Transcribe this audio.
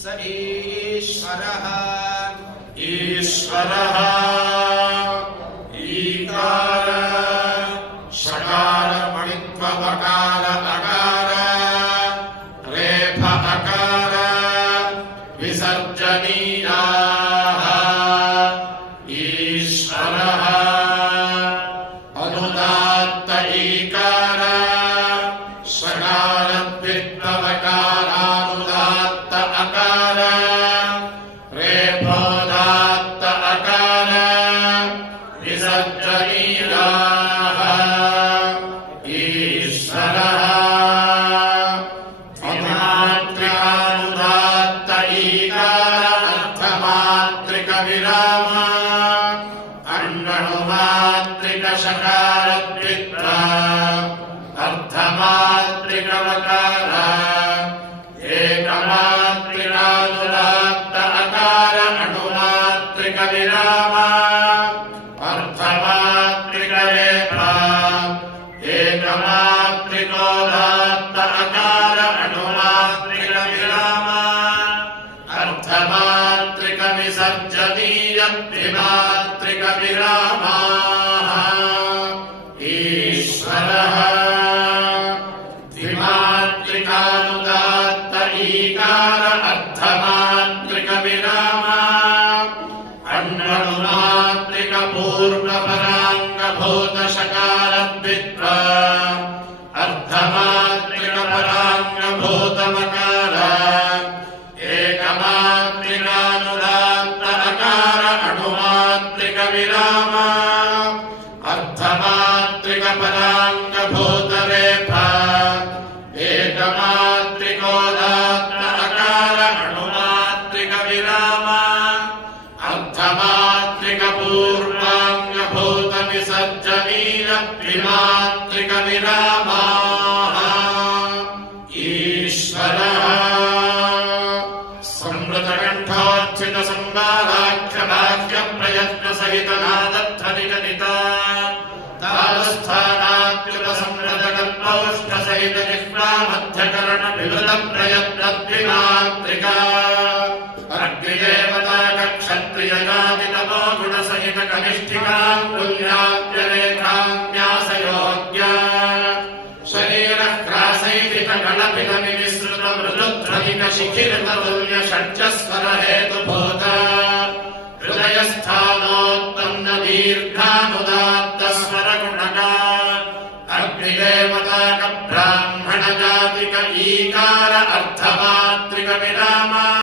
स ईश्वरः ईश्वरः ईकार षकार मणित्व अकार अकार रेफ अकार विसर्जनीयाः ईश्वरः अनुदात्त ईकार षकार द्वित्वकारानुदात्त अकार रेफोदात्त अकार विसर्जनीयाः ईश्वरः अमात्रिकानुदात्त ईकार अर्थमात्रिक विराम अण्डणुमात्रिक षकार द्वित्व अर्थमात्रिक वकार एकमात्रिकानुदात्त अकार अणुमात्रिक विराम अर्थमात्रिक रेफ एकमात्रिकोदात्त अकार अणुमात्रिक विराम अर्थमात्रिक विसर्जनीय द्विमात्रिक विरामाः ईश्वरः द्विमात्रिकानुदात्त ईकार अर्थमात्रिक विराम अण्डणुमात्रिक पूर्वपराङ्गभूत षकार द्वित्व अर्थमात्रिक पराङ्गभूत मकार एकमात्रिकानुदात्त अकार अणुमात्रिक विराम अर्थमात्रिक पराङ्गभूत रेफ एकमात्रिकोदात्त अकार अणुमात्रिक विराम अर्थमात्रिक पूर्वाङ्गभूत विसर्जनीय द्विमात्रिक विरामाः ईश्वरः संवृतकण्ठोच्चित संवादाख्य वाक्य प्रयत्न सहित नादध्वनि जनिता तालस्थानाच्युत संवृत कल्पौष्ठ सहित जिह्वा मध्यकरण विवृत प्रयत्न द्विमात्रिका अग्निदेवता क्षत्रिय जाति तमो गुण सहित कनिष्ठिका पुण्याप्यरेखान्यासयोग्या शरीर क्रासैतिक गणपित विनिसृत मृदुध्वनिक शिखिर तुल्य षट्स्वर हेतु